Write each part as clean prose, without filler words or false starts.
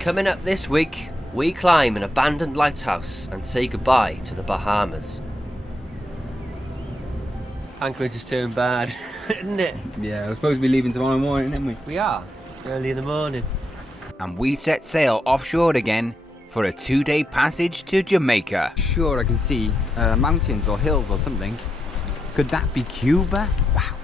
Coming up this week, we climb an abandoned lighthouse and say goodbye to the Bahamas. Anchorage has turned bad, isn't it? Yeah, we're supposed to be leaving tomorrow morning, aren't we? We are, early in the morning. And we set sail offshore again for a 2-day passage to Jamaica. Sure, I can see mountains or hills or something. Could that be Cuba? Wow.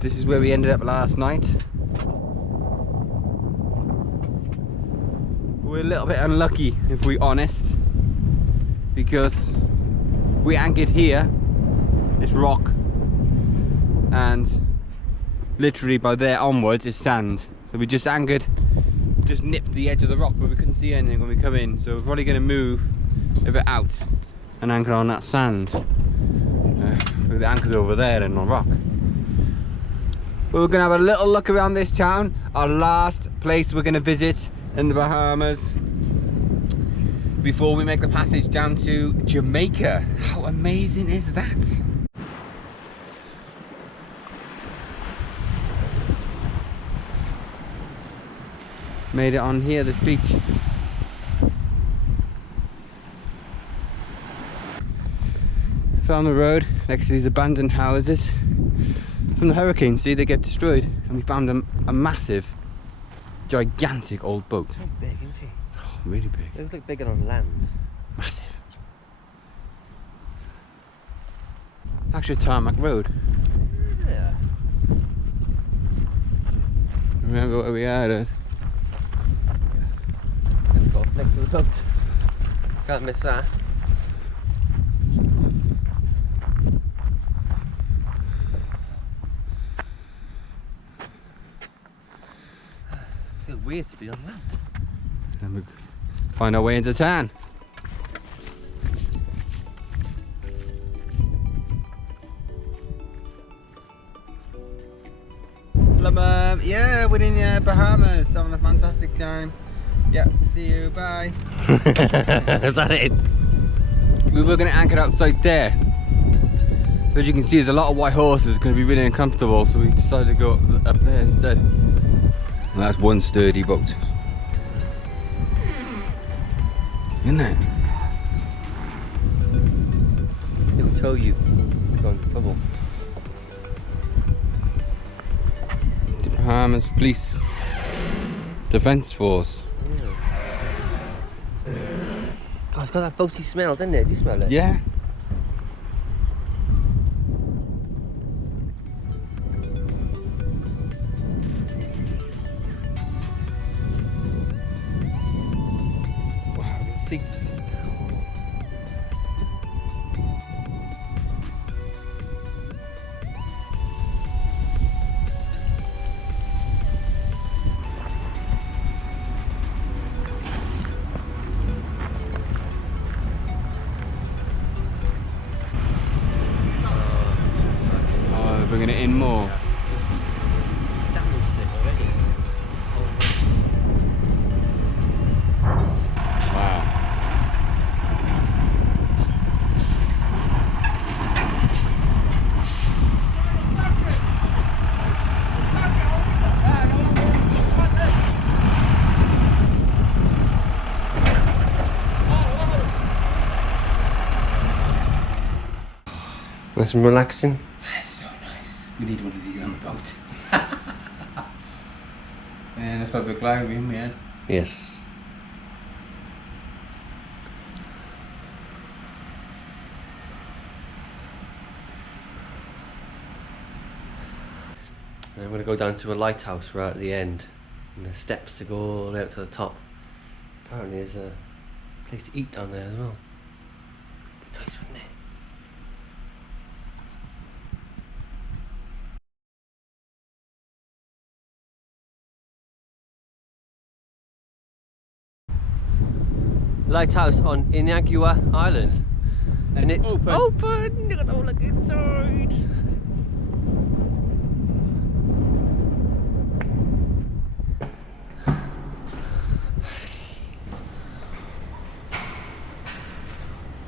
This is where we ended up last night. We're a little bit unlucky, if we're honest, because we anchored here, this rock, and literally by there onwards is sand. So we just anchored, just nipped the edge of the rock, but we couldn't see anything when we come in. So we're probably going to move a bit out and anchor on that sand. With the anchors over there and on rock. But we're going to have a little look around this town, our last place we're going to visit in the Bahamas before we make the passage down to Jamaica. How amazing is that? Made it on here, this beach. Found the road next to these abandoned houses. From the hurricane, see, they get destroyed, and we found a massive, gigantic old boat. So big, isn't she? Oh, really big. It looks like bigger on land. Massive. Actually, a tarmac road. Yeah. Remember where we are at? Let's go next to the boat. Can't miss that. Feels weird to be on land. And we find our way into town. Yeah, we're in Bahamas, having a fantastic time. Yeah, see you, bye. Is that it? We were going to anchor outside there. As you can see, there's a lot of white horses, it's going to be really uncomfortable, so we decided to go up there instead. And that's one sturdy boat. Isn't it? It will tow you. You're going to trouble. The Bahamas Police Defence Force. God, it's got that boaty smell, doesn't it? Do you smell it? Yeah. Wow, the seats. Bringing it in more. That looks sick already. Wow. Nice and relaxing. We need one of these on the boat. And a public library in the end. Yes. And I'm going to go down to a lighthouse right at the end. And there's steps to go all the way up to the top. Apparently there's a place to eat down there as well. Be nice, wouldn't it? Lighthouse on Inagua Island. And it's open! Look at all look inside!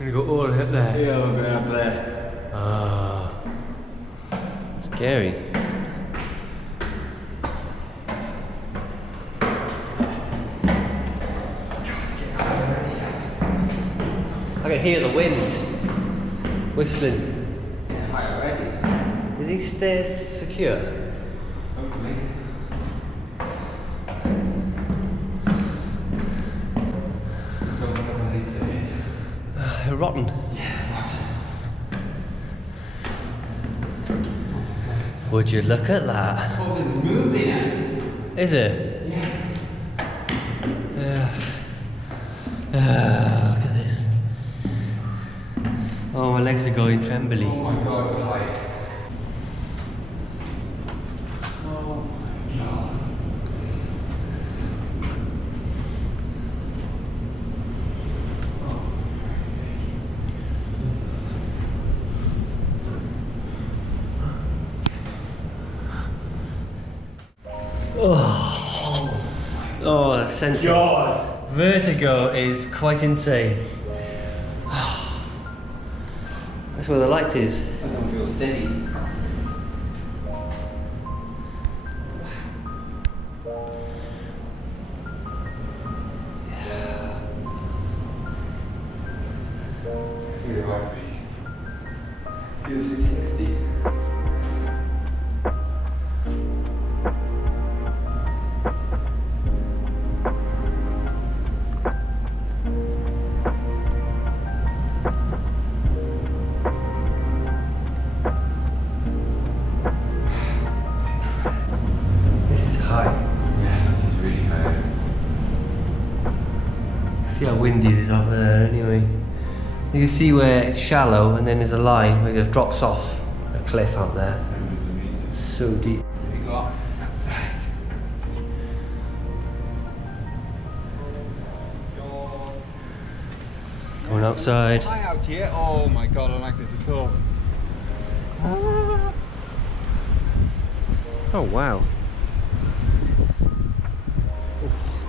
Gonna go all the way up there. Yeah, we're going up there. Ah, scary. I can hear the wind whistling. Hi already. Are these stairs secure? Hopefully. Don't stop on these stairs. They're rotten. Yeah, rotten. Would you look at that? Oh, they're moving it. Is it? Yeah. Look at this. Oh, my legs are going trembly. Oh my god, tight. Oh my god. Oh, the sense of vertigo is quite insane. That's where the light is. I don't feel steady. Really hard breathing. Feel 660. See how windy it is up there anyway. You can see where it's shallow and then there's a line where it just drops off a cliff out there. So deep. We go outside. Going outside. High out here. Oh my god, I don't like this at all. Oh wow.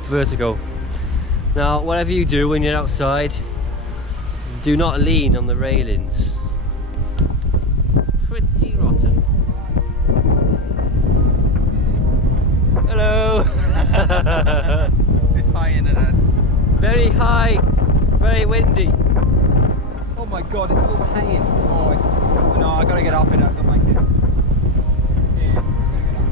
Vertigo. Now, whatever you do when you're outside, do not lean on the railings. Pretty rotten. Hello. It's high internet. Very high, very windy. Oh my god, it's overhanging. Oh, no, I gotta get off it. I don't like it. It's scared. I gotta get off.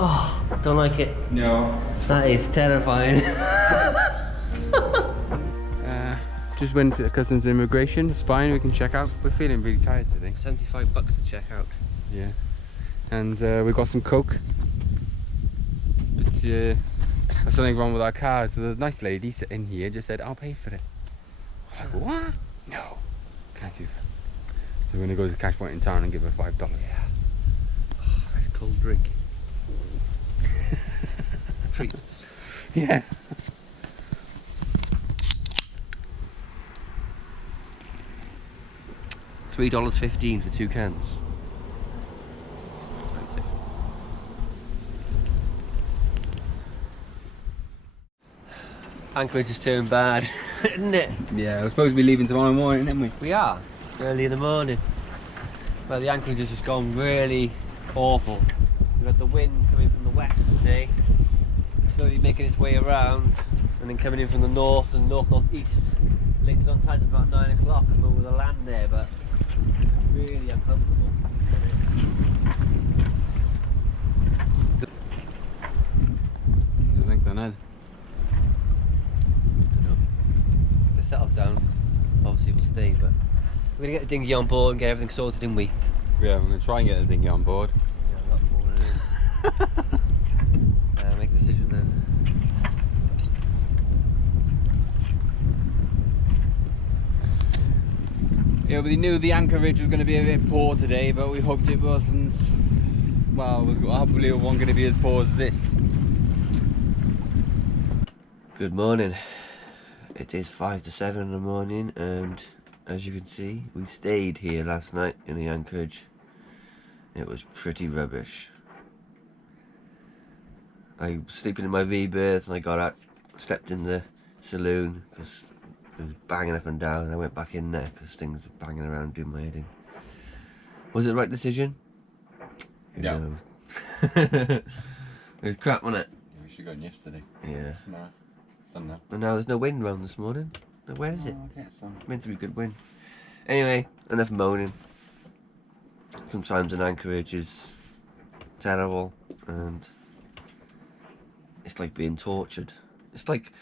Oh, don't like it. No. That is terrifying. Just went to customs and immigration. It's fine. We can check out. We're feeling really tired today. $75 to check out. Yeah. And we got some coke. But there's something wrong with our car. So the nice lady sitting here just said, "I'll pay for it." I'm like, what? No, can't do that. So we're gonna go to the cash point in town and give her $5. Yeah. Oh, nice cold drink. Treats. Yeah. $3.15 for 2 cans. Expensive. Anchorage has turned bad, isn't it? Yeah, we're supposed to be leaving tomorrow morning, aren't we? We are, early in the morning. But the anchorage has just gone really awful. We've had the wind coming from the west today, slowly making its way around, and then coming in from the north and north-northeast. Latest on tide's about 9 o'clock, and we're with the land there, but really uncomfortable. Do you think then, Ed? I don't know. If it settles down, obviously we'll stay, but we're gonna get the dinghy on board and get everything sorted, didn't we? Yeah, we're going to try and get the dinghy on board. Yeah, that's what it is. Make a decision then. Yeah, we knew the anchorage was going to be a bit poor today, but we hoped it wasn't. Well, hopefully it wasn't going to be as poor as this. Good morning. It is 5 to 7 in the morning, and as you can see, we stayed here last night in the anchorage. It was pretty rubbish. I was sleeping in my V-berth and I got out, slept in the saloon because it was banging up and down, and I went back in there because things were banging around doing my head in. Was it the right decision? Yeah. No. It was crap, wasn't it? We should have gone yesterday. Yeah. No, done now. And now there's no wind round this morning. Now, where is it? I get some. Meant to be good wind. Anyway, enough moaning. Sometimes an anchorage is terrible, and it's like being tortured. It's like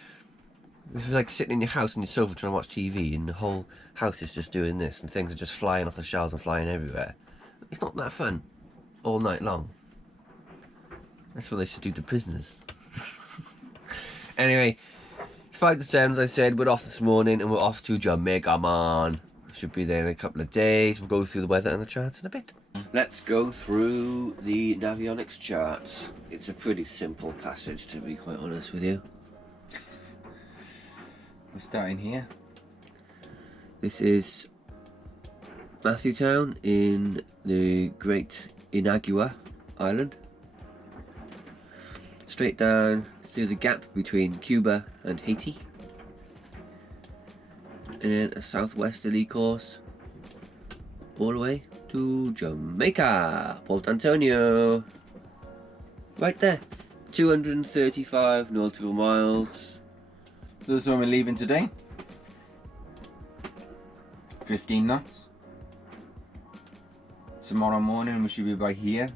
sitting in your house on your sofa trying to watch TV, and the whole house is just doing this, and things are just flying off the shelves and flying everywhere. It's not that fun all night long. That's what they should do to prisoners. Anyway, it's 5 to 7, as I said. We're off this morning, and we're off to Jamaica, man. Should be there in a couple of days. We'll go through the weather and the charts in a bit. Let's go through the Navionics charts. It's a pretty simple passage, to be quite honest with you. We're starting here. This is Matthewtown in the Great Inagua Island. Straight down through the gap between Cuba and Haiti. And then a southwesterly course all the way to Jamaica, Port Antonio. Right there. 235 nautical miles. So this is when we're leaving today. 15 knots. Tomorrow morning we should be by here.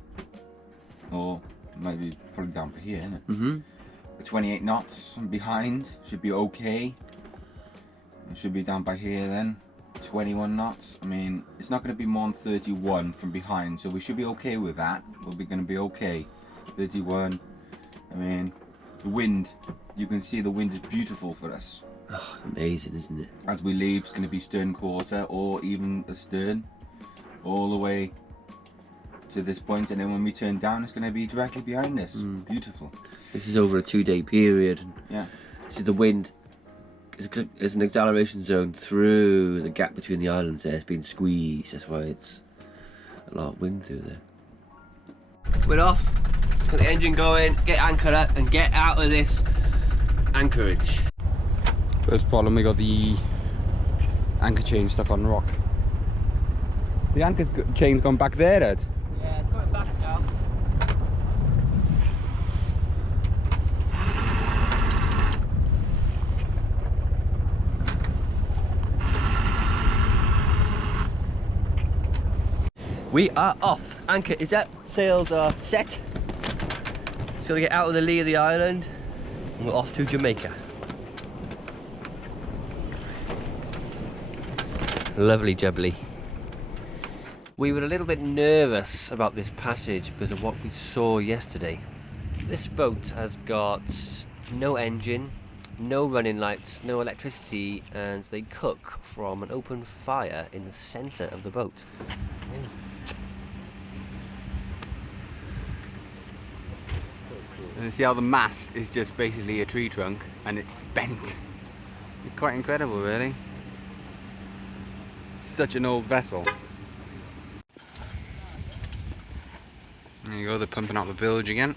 Or maybe probably down by here, isn't it? Mm-hmm. 28 knots behind. Should be okay. It should be down by here then. 21 knots. I mean, it's not going to be more than 31 from behind, so we should be okay with that. We'll be going to be okay. 31. I mean, the wind, you can see the wind is beautiful for us. Oh, amazing, isn't it? As we leave, it's going to be stern quarter or even astern, all the way to this point, and then when we turn down, it's going to be directly behind us. Beautiful. This is over a 2-day period. Yeah. See, the wind is an acceleration zone through the gap between the islands there. It's been squeezed, that's why it's a lot of wind through there. We're off. Let's get the engine going, get anchored up, and get out of this anchorage. First problem, we got the anchor chain stuck on rock. The anchor chain's gone back there, Ed. Yeah, it's going back now. We are off. Anchor is up, sails are set. Just gotta get out of the lee of the island and we're off to Jamaica. Lovely jubbly. We were a little bit nervous about this passage because of what we saw yesterday. This boat has got no engine, no running lights, no electricity, and they cook from an open fire in the centre of the boat. And you see how the mast is just basically a tree trunk and it's bent. It's quite incredible, really. Such an old vessel. There you go, they're pumping out the bilge again.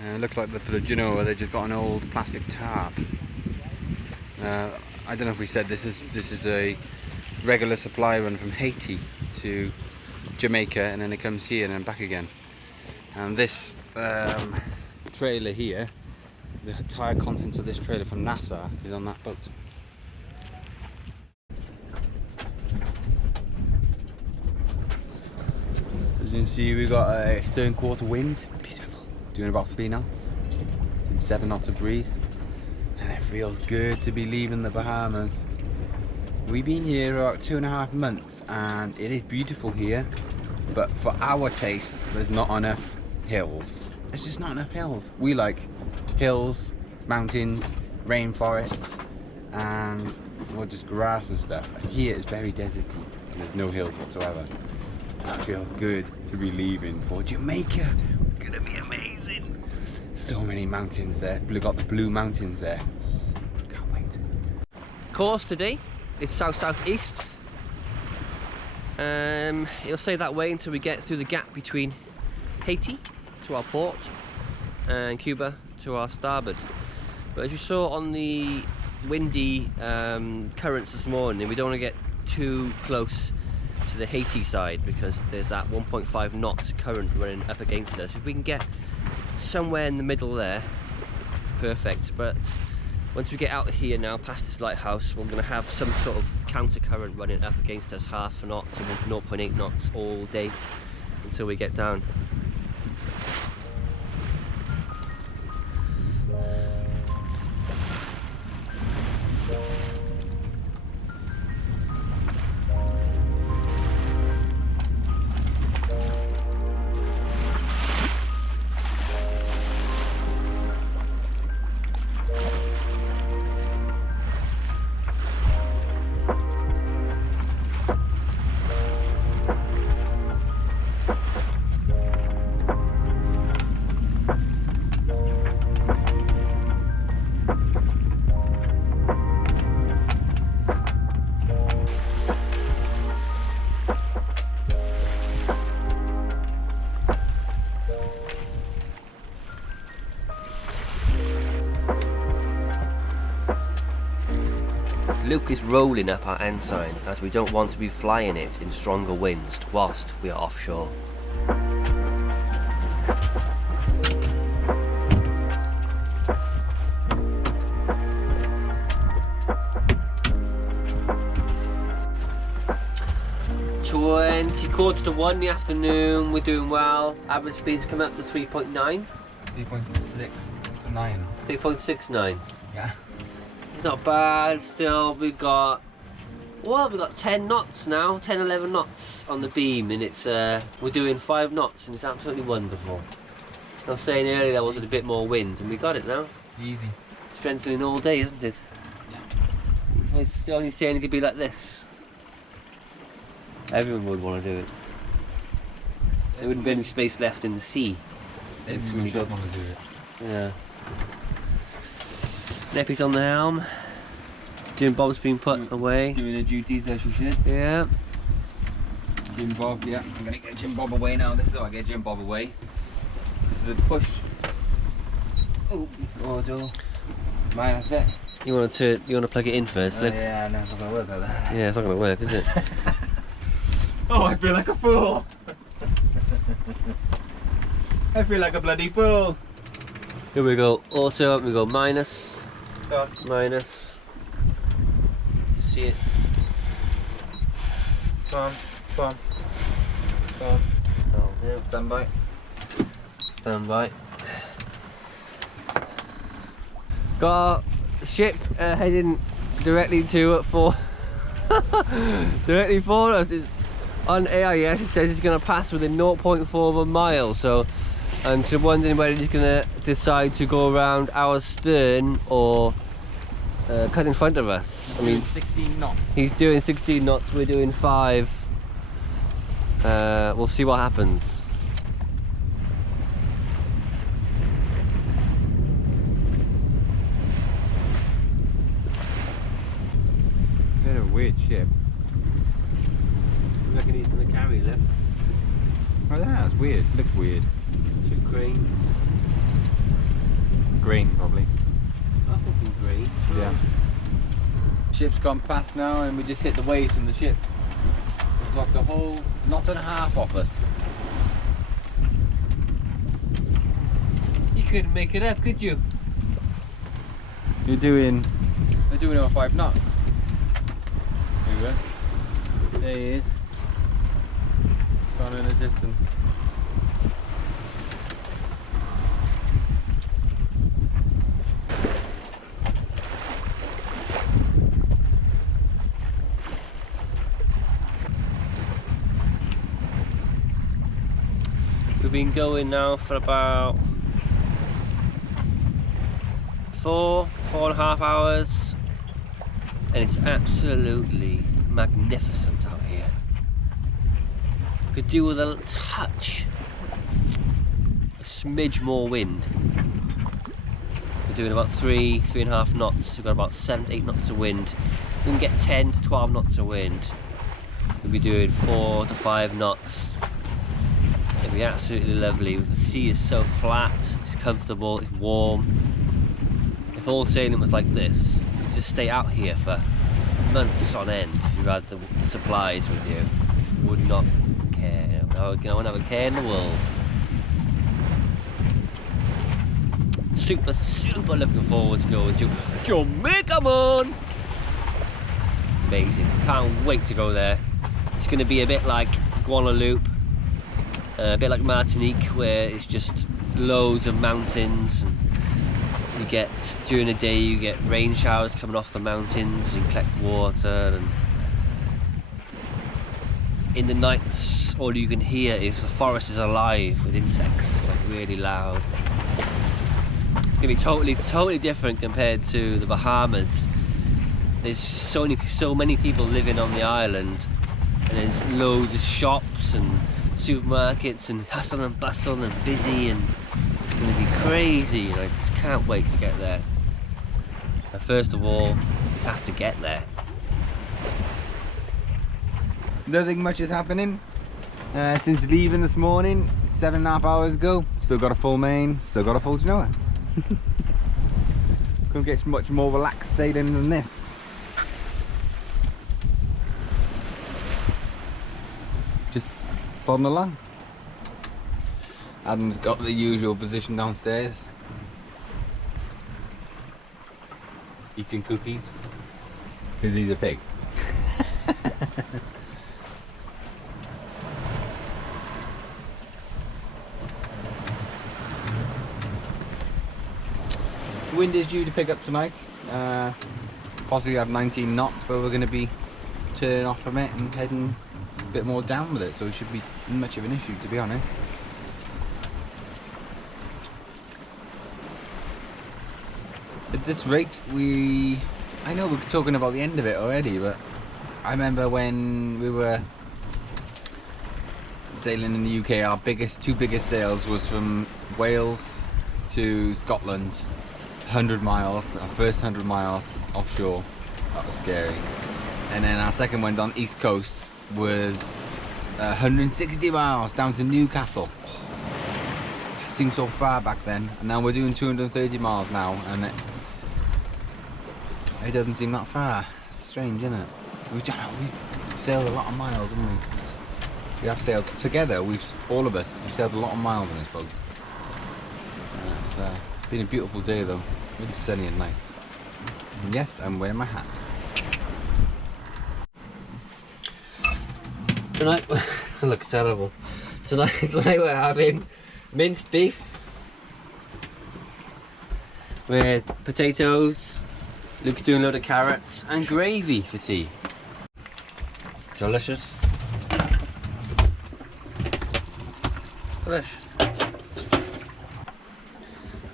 It looks like for the Genoa they just got an old plastic tarp. I don't know if we said this is a regular supply run from Haiti to Jamaica, and then it comes here and then back again. And this trailer here, the entire contents of this trailer from NASA is on that boat. As you can see, we've got a stern quarter wind, beautiful, doing about 3 knots, and 7 knots of breeze, and it feels good to be leaving the Bahamas. We've been here about 2.5 months, and it is beautiful here, but for our taste, there's not enough hills. There's just not enough hills. We like hills, mountains, rainforests, and well, just grass and stuff. And here it's very deserty, and there's no hills whatsoever. That feels good to be leaving for Jamaica. gonna be amazing. So many mountains there. We've got the blue mountains there. Can't wait. Course today is south-southeast. It'll stay that way until we get through the gap between Haiti to our port and Cuba to our starboard. But as you saw on the windy currents this morning, we don't want to get too close to the Haiti side because there's that 1.5 knots current running up against us. If we can get somewhere in the middle there, perfect. But once we get out of here now, past this lighthouse, we're going to have some sort of counter current running up against us, half a knot to 0.8 knots all day until we get down. Luke is rolling up our ensign as we don't want to be flying it in stronger winds whilst we are offshore. Quarter to 1 in the afternoon, we're doing well. Average speed's come up to 3.9. 3.69. 3.69. Yeah. Not bad. Still, we've got 10 knots now, 10, 11 knots on the beam, and it's we're doing 5 knots, and it's absolutely wonderful. I was saying earlier I wanted a bit more wind, and we got it now. Easy. Strengthening all day, isn't it? Yeah. If I only saying it could be like this, everyone would want to do it. There wouldn't be any space left in the sea. Everyone should want to do it. Yeah. Neppy's on the helm. Jim Bob's been put away. Doing her duties as she should. Yeah. Jim Bob, yeah. I'm gonna get Jim Bob away now. This is how I get Jim Bob away. This is the push. Oh, auto. Minus it. You want to plug it in first? Look. Yeah, no, it's not gonna work like that. Yeah, it's not gonna work, is it? Oh, I feel like a fool. I feel like a bloody fool. Here we go. Auto up. We go minus. Done. Minus. You see it? Come on. Oh, yeah. Stand by. Stand by. Got a ship heading directly to directly for us. It's on AIS. It says it's going to pass within 0.4 of a mile. So I'm just wondering whether he's going to decide to go around our stern or cut in front of us. I mean, 16 knots. He's doing 16 knots. We're doing 5. We'll see what happens. Bit of a weird ship. I reckon he's going to carry lift. Oh, that's weird. Looks weird. 2 cranes. Green, probably. I think he's green. Yeah. Ship's gone past now, and we just hit the waves from the ship. It's like a whole knot and a half off us. You couldn't make it up, could you? They're doing over 5 knots. There we go. There he is. Gone in the distance. We've been going now for about 4.5 hours, and it's absolutely magnificent out here. Could do with a touch of smidge more wind. We're doing about 3.5 knots. We've got about 7 to 8 knots of wind. If we can get 10 to 12 knots of wind, we'll be doing 4 to 5 knots. It'll be absolutely lovely. The sea is so flat, it's comfortable, it's warm. If all sailing was like this, you'd just stay out here for months on end if you had the supplies with you. Would not care. I wouldn't have a care in the world. Super looking forward to going to Jamaica, man! Amazing. Can't wait to go there. It's going to be a bit like Guadeloupe, a bit like Martinique, where it's just loads of mountains. And you get, during the day, you get rain showers coming off the mountains and collect water. And in the nights, all you can hear is the forest is alive with insects, like really loud. It's gonna be totally different compared to the Bahamas. There's so many people living on the island, and there's loads of shops and supermarkets and hustle and bustle and busy, and it's gonna be crazy. I just can't wait to get there. But first of all, you have to get there. Nothing much is happening since leaving this morning, 7.5 hours ago. Still got a full main, still got a full genoa. Couldn't get much more relaxed sailing than this. Just plodding along. Adam's got the usual position downstairs, eating cookies because he's a pig. Wind is due to pick up tonight, possibly have 19 knots, but we're going to be turning off from it and heading a bit more down with it, so it should be much of an issue, to be honest. At this rate, I know we're talking about the end of it already, but I remember when we were sailing in the UK, our two biggest sails was from Wales to Scotland. 100 miles, our first 100 miles offshore. That was scary. And then our second one down East Coast was 160 miles down to Newcastle. It seemed so far back then, and now we're doing 230 miles now, and it doesn't seem that far. It's strange, isn't it? We've sailed a lot of miles, haven't we? We have sailed together. All of us, we've sailed a lot of miles on this boat. It's been a beautiful day though, really sunny and nice. And yes, I'm wearing my hat. Tonight, it looks terrible. Tonight we're having minced beef with potatoes. Luke's doing a load of carrots and gravy for tea. Delicious. Delish.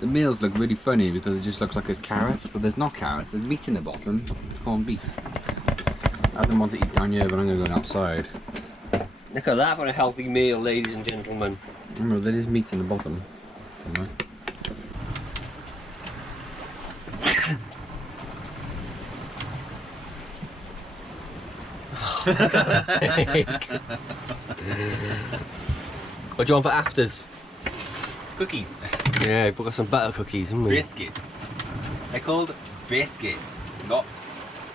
The meals look really funny because it just looks like it's carrots, but there's not carrots. There's meat in the bottom. It's corned beef. I don't want to eat down here, but I'm going to go outside. Look at that for a healthy meal, ladies and gentlemen. No, there is meat in the bottom. What do you want for afters? Cookies. Yeah, we've got some butter cookies, haven't we? Biscuits. They're called biscuits, not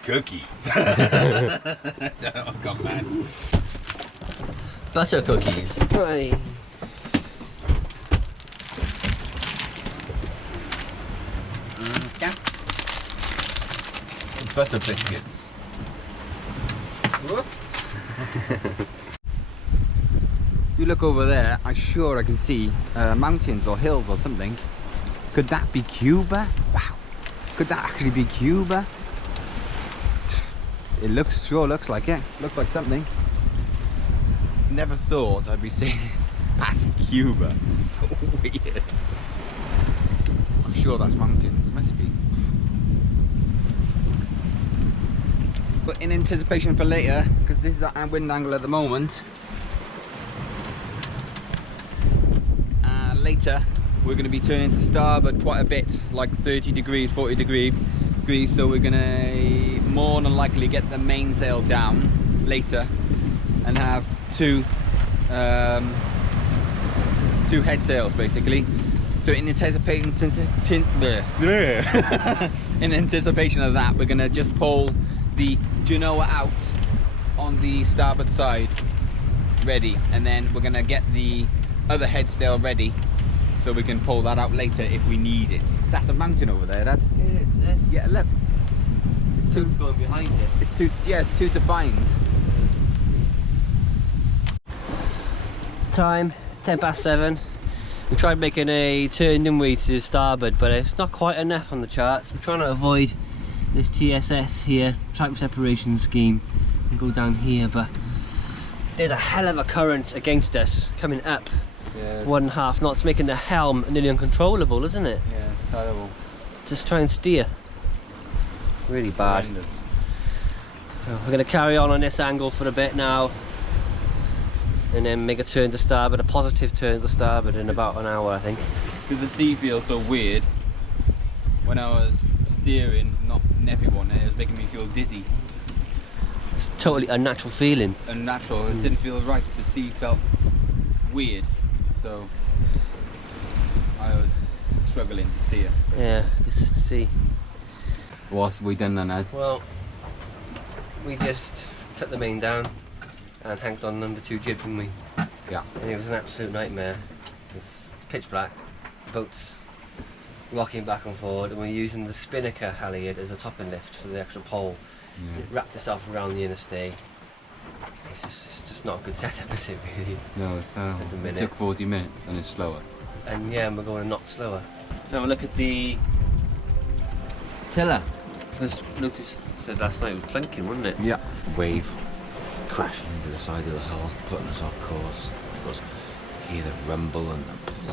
cookies. Don't know what got mad. Butter cookies. Right. Yeah. Butter biscuits. Whoops. If you look over there, I'm sure I can see mountains or hills or something. Could that be Cuba? Wow. Could that actually be Cuba? It sure looks like it. Looks like something. Never thought I'd be sailing past Cuba. So weird. I'm sure that's mountains. Must be. But in anticipation for later, because this is our wind angle at the moment. later, we're going to be turning to starboard quite a bit, like 30 degrees, 40 degrees. So we're going to more than likely get the mainsail down later and have two head sails basically. So in anticipation of that, we're going to just pull the Genoa out on the starboard side ready, and then we're going to get the other head sail ready so we can pull that out later if we need it. That's a mountain over there, Dad. It is, isn't it? Yeah, look. It's too going behind it. It's too, yeah, it's too defined. Time 7:10. We tried making a turn, didn't we, to starboard, but it's not quite enough on the charts. We're trying to avoid this TSS here, track separation scheme, and go down here, but there's a hell of a current against us coming up. Yeah. 1.5 knots, making the helm nearly uncontrollable, isn't it? Yeah, it's terrible. Just try and steer. Really bad. Horrendous. So we're going to carry on this angle for a bit now, and then make a turn to starboard, a positive turn to starboard in about an hour, I think. Because the sea feels so weird. When I was steering, not everyone, it was making me feel dizzy. It's totally unnatural feeling. Unnatural, it didn't feel right. The sea felt weird, so I was struggling to steer. Yeah, just to see. What's we done then, Ed? Well, we just took the main down and hanged on number 2 jib, didn't we? Yeah. And it was an absolute nightmare. It's pitch black, boats rocking back and forward, and we're using the spinnaker halyard as a topping lift for the extra pole. Yeah. It wrapped itself around the inner stay. It's just not a good setup, is it, really? No, it's terrible. At the It minute. took 40 minutes and it's slower. And yeah, we're going a knot slower. So have a look at the tiller. Because Lucas said last night it was clanking, wasn't it? Yeah. Wave crashing into the side of the hull, putting us off course. Because hear the rumble and the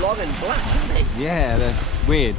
Long and black, isn't it? Yeah, they're weird.